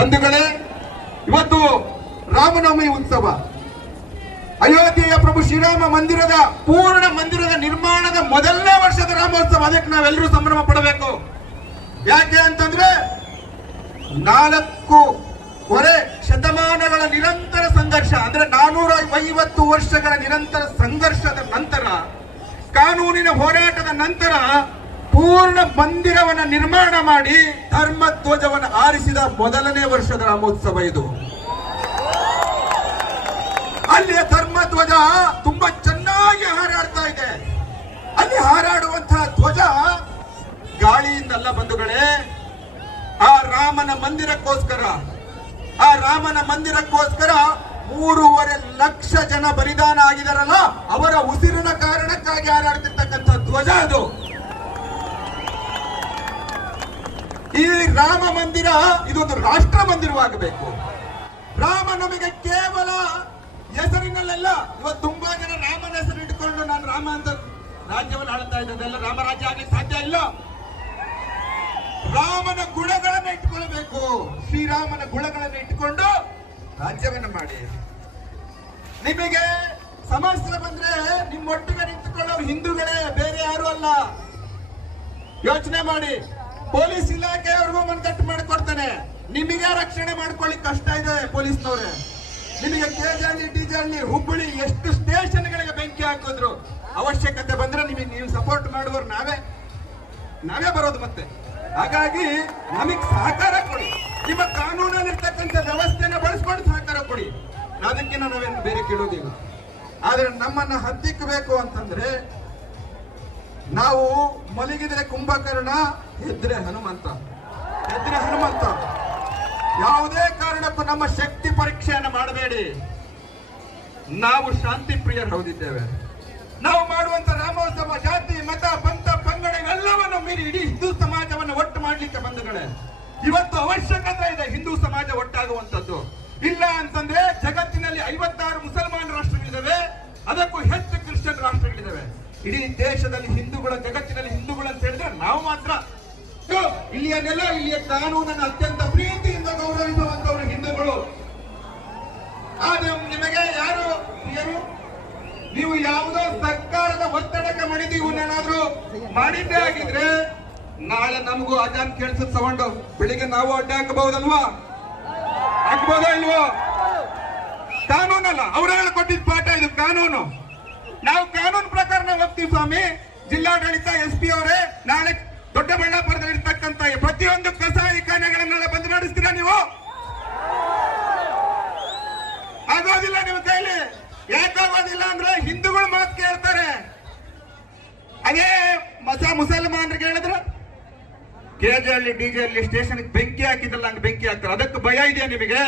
ಬಂಧುಗಳೇ, ಇವತ್ತು ರಾಮನವಮಿ ಉತ್ಸವ, ಅಯೋಧ್ಯೆಯ ಪ್ರಭು ಶ್ರೀರಾಮ ಮಂದಿರದ ಪೂರ್ಣ ಮಂದಿರದ ನಿರ್ಮಾಣದ ಮೊದಲನೇ ವರ್ಷದ ರಾಮೋತ್ಸವ. ಅದಕ್ಕೆ ನಾವೆಲ್ಲರೂ ಸಂಭ್ರಮ ಪಡಬೇಕು. ಯಾಕೆ ಅಂತಂದ್ರೆ 4.5 ಶತಮಾನಗಳ ನಿರಂತರ ಸಂಘರ್ಷ, ಅಂದ್ರೆ 450 ವರ್ಷಗಳ ನಿರಂತರ ಸಂಘರ್ಷದ ನಂತರ, ಕಾನೂನಿನ ಹೋರಾಟದ ನಂತರ ಪೂರ್ಣ ಮಂದಿರವನ್ನ ನಿರ್ಮಾಣ ಮಾಡಿ ಧರ್ಮ ಧ್ವಜವನ್ನು ಆರಿಸಿದ ಮೊದಲನೇ ವರ್ಷದ ರಾಮೋತ್ಸವ ಇದು. ಅಲ್ಲಿಯ ಧರ್ಮ ಧ್ವಜ ತುಂಬಾ ಚೆನ್ನಾಗಿ ಹಾರಾಡ್ತಾ ಇದೆ. ಅಲ್ಲಿ ಹಾರಾಡುವಂತಹ ಧ್ವಜ ಗಾಳಿಯಿಂದಲ್ಲ ಬಂಧುಗಳೇ, ಆ ರಾಮನ ಮಂದಿರಕ್ಕೋಸ್ಕರ 3.5 ಲಕ್ಷ ಜನ ಬಲಿದಾನ ಆಗಿದಾರಲ್ಲ, ಅವರ ಉಸಿರಿನ ಕಾರಣಕ್ಕಾಗಿ ಹಾರಾಡ್ತಿರ್ತಕ್ಕಂಥ ಧ್ವಜ ಅದು. ಈ ರಾಮ ಮಂದಿರ ಇದೊಂದು ರಾಷ್ಟ್ರ ಮಂದಿರವಾಗಬೇಕು. ರಾಮ ನಮಗೆ ಕೇವಲ ಹೆಸರಿನಲ್ಲೆಲ್ಲ, ಇವತ್ತು ತುಂಬಾ ಜನ ರಾಮನ ಹೆಸರು ಇಟ್ಕೊಂಡು ನಾನು ರಾಮ ಅಂತ ರಾಜ್ಯವನ್ನು ಆಳ್ತಾ ಇದ್ದದೆಲ್ಲ ರಾಮರಾಜ್ಯ ಆಗ್ಲಿಕ್ಕೆ ಸಾಧ್ಯ ಇಲ್ಲ. ರಾಮನ ಗುಣಗಳನ್ನ ಇಟ್ಕೊಳ್ಬೇಕು. ಶ್ರೀರಾಮನ ಗುಣಗಳನ್ನ ಇಟ್ಟುಕೊಂಡು ರಾಜ್ಯವನ್ನು ಮಾಡಿ. ನಿಮಗೆ ಸಮಸ್ಯೆ ಬಂದ್ರೆ ನಿಮ್ಮೊಟ್ಟಿಗೆ ನಿಂತುಕೊಳ್ಳೋರು ಹಿಂದೂಗಳೇ, ಬೇರೆ ಯಾರು ಅಲ್ಲ. ಯೋಚನೆ ಮಾಡಿ. ಪೊಲೀಸ್ ಇಲಾಖೆಯವ್ರಿಗೂ ಮನದಟ್ಟು ಮಾಡಿಕೊಡ್ತಾನೆ. ನಿಮಗೆ ರಕ್ಷಣೆ ಮಾಡ್ಕೊಳ್ಳಿಕ್ ಕಷ್ಟ ಇದೆ ಪೊಲೀಸ್ನವ್ರೆ. ನಿಮಗೆ ಕೆಜಹಳ್ಳಿ, ಡಿಜಹಳ್ಳಿ, ಹುಬ್ಬಳ್ಳಿ ಎಷ್ಟು ಸ್ಟೇಷನ್ಗಳಿಗೆ ಬೆಂಕಿ ಹಾಕಿದ್ರು, ಅವಶ್ಯಕತೆ ಬಂದ್ರೆ ನಿಮಗೆ ನೀವು ಸಪೋರ್ಟ್ ಮಾಡುವವರು ನಾವೇ ಬರೋದು ಮತ್ತೆ. ಹಾಗಾಗಿ ನಮಗೆ ಸಹಕಾರ ಕೊಡಿ. ನಿಮ್ಮ ಕಾನೂನಲ್ಲಿರ್ತಕ್ಕಂಥ ವ್ಯವಸ್ಥೆನ ಬಳಸ್ಕೊಂಡು ಸಹಕಾರ ಕೊಡಿ. ಅದಕ್ಕಿಂತ ನಾವೇನು ಬೇರೆ ಕೇಳೋದಿಲ್ಲ. ಆದ್ರೆ ನಮ್ಮನ್ನ ಹತ್ತಿಕ್ಕಬೇಕು ಅಂತಂದ್ರೆ, ನಾವು ಮಲಗಿದ್ರೆ ಕುಂಭಕರ್ಣ, ಎದ್ರೆ ಹನುಮಂತ. ಯಾವುದೇ ಕಾರಣಕ್ಕೂ ನಮ್ಮ ಶಕ್ತಿ ಪರೀಕ್ಷೆಯನ್ನು ಮಾಡಬೇಡಿ. ನಾವು ಶಾಂತಿ ಪ್ರಿಯರು ಹೌದಿದ್ದೇವೆ. ನಾವು ಮಾಡುವಂತ ರಾಮೋತ್ಸವ ಜಾತಿ, ಮತ, ಪಂಥ, ಪಂಗಡ ಎಲ್ಲವನ್ನು ಮೀರಿ ಇಡೀ ಹಿಂದೂ ಸಮಾಜವನ್ನು ಒಟ್ಟು ಮಾಡ್ಲಿಕ್ಕೆ ಬಂಧುಗಳೇ ಇವತ್ತು ಅವಶ್ಯಕತೆ ಇದೆ. ಹಿಂದೂ ಸಮಾಜ ಒಟ್ಟಾಗುವಂತದ್ದು. ಇಲ್ಲ ಅಂತಂದ್ರೆ ಜಗತ್ತಿನಲ್ಲಿ 56 ಮುಸಲ್ಮಾನ ರಾಷ್ಟ್ರಗಳಿದ್ದಾವೆ, ಅದಕ್ಕೂ ಹೆಚ್ಚು ಕ್ರಿಶ್ಚಿಯನ್ ರಾಷ್ಟ್ರಗಳಿದ್ದಾವೆ. ಇಡೀ ದೇಶದಲ್ಲಿ ಹಿಂದೂಗಳ, ಜಗತ್ತಿನಲ್ಲಿ ಹಿಂದೂಗಳು ಅಂತ ಹೇಳಿದ್ರೆ ನಾವು ಮಾತ್ರ. ಇಲ್ಲಿಯ ನೆಲ, ಇಲ್ಲಿಯ ಕಾನೂನನ್ನು ಅತ್ಯಂತ ಪ್ರೀತಿಯಿಂದ ಗೌರವಿಸುವಂತವರು ಹಿಂದೂಗಳು. ಆದ್ರೆ ನಿಮಗೆ ಯಾರು ಪ್ರಿಯರು? ನೀವು ಯಾವುದೋ ಸರ್ಕಾರದ ಒತ್ತಡಕ್ಕೆ ಮಾಡಿದ್ದು ಇವನ್ನೇನಾದ್ರೂ ಮಾಡಿದ್ದೇ ಆಗಿದ್ರೆ ನಾಳೆ ನಮಗೂ ಅಜಾನ್ ಕೇಳಿಸುತ್ತ ಸೌಂಡು ಬೆಳಿಗ್ಗೆ ನಾವು ಅಡ್ಡ ಹಾಕಬಹುದಲ್ವಾ? ಹಾಕ್ಬೋದಾ ಇಲ್ವೋ? ಕಾನೂನಲ್ಲ, ಅವರೆಲ್ಲ ಕೊಟ್ಟಿದ್ದ ಪಾಠ ಇದು ಕಾನೂನು. ನಾವು ಕಾನೂನು ಪ್ರಕಾರ ನಾವು ಹೋಗ್ತೀವಿ ಸ್ವಾಮಿ. ಜಿಲ್ಲಾಡಳಿತ, SP ಅವರೇ, ನಾಳೆ ದೊಡ್ಡಬಳ್ಳಾಪುರದಲ್ಲಿ ಇರ್ತಕ್ಕಂಥ ಪ್ರತಿಯೊಂದು ಕಸಾಯಿಖಾನೆಗಳನ್ನೆಲ್ಲ ಬಂದ್ ಮಾಡಿಸ್ತೀರಾ ನೀವು? ಆಗೋದಿಲ್ಲ ನಿಮ್ಮ ಕೈಲಿ. ಯಾಕಾಗೋದಿಲ್ಲ ಅಂದ್ರೆ ಹಿಂದೂಗಳು ಮಾತು ಕೇಳ್ತಾರೆ. ಅದೇ ಮುಸಲ್ಮಾನರಿಗೆ ಹೇಳಿದ್ರೆ ಕೆಜಹಳ್ಳಿ, ಡಿಜಹಳ್ಳಿ ಸ್ಟೇಷನ್ ಬೆಂಕಿ ಹಾಕಿದ್ರಲ್ಲ, ಹಂಗೆ ಬೆಂಕಿ ಹಾಕ್ತಾರೆ. ಅದಕ್ಕೆ ಭಯ ಇದೆಯಾ ನಿಮಗೆ?